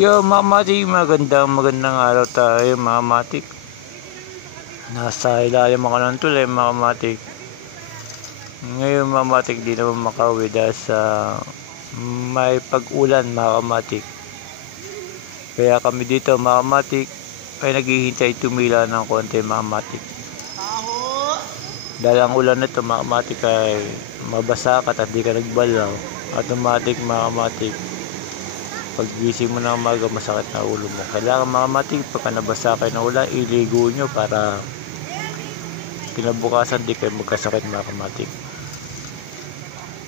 Yo, mga matik, magandang araw tayo, mga matik. Nasa ilalim ako ng tulay, mga matik. Ngayon, mga matik, di naman makauwi dahil sa may pag-ulan, mga matik. Kaya kami dito, mga matik, ay naghihintay tumila ng konti, mga matik. Dahil ang ulan nito, mga matik, ay mabasa ka at di ka nagbalaw. Automatic, mga matik, pag gising mo na umaga, masakit na ulo mo. Kailangan, mga matik, pagka nabasa kayo ng ulan, iligo nyo para kinabukasan di kayo magkasakit, mga matik.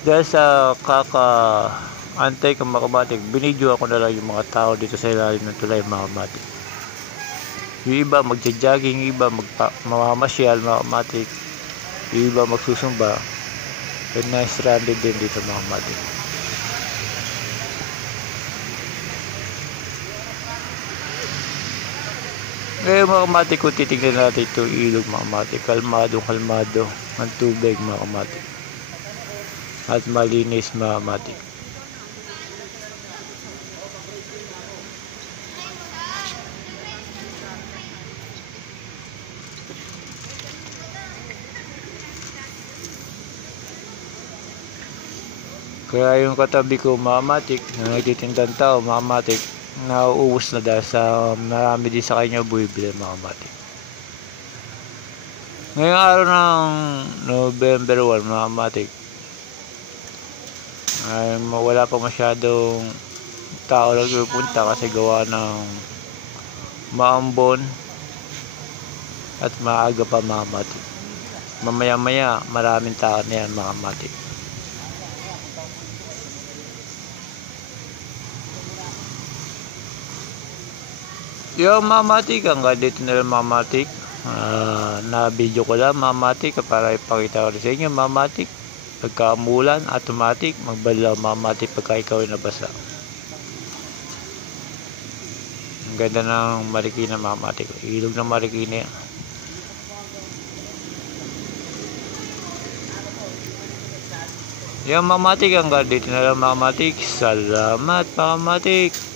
Dahil sa antay ka, mga matik, binidyo ako na lang yung mga tao dito sa ilalim ng tulay, mga matik. Yung iba magja-jogging, yung iba mamamasyal, mga matik. Yung iba magsusumba. And na-stranded din dito, mga matik. Ngayon, mga matik, kung titignan natin ito ilog, mga matik, kalmado ang tubig, mga matik, at malinis, mga matik. Kaya yung katabi ko, mga matik, na nagtitindang tao, mga matik, nauubos na dahil sa marami din sa kanya buibili, mga matik. Ngayong araw ng November 1, mga matik, ay wala pa masyadong tao nagpupunta kasi gawa ng maambon at maaga pa, mga matik. Mamaya maya maraming tao na yan, mga matik. Yo, mga matik, hanggang dito na lang, mga matik. Na video ko lang, mga matik, para ipakita ko rin sa inyo, mga matik. Pagka umulan, automatic magbalaw, mga matik, pagka ikaw ay nabasa. Ang ganda ng Marikina, mga matik, ilog ng Marikina yan. Yung, mga matik, hanggang dito na lang, mga matik. Salamat, mga matik.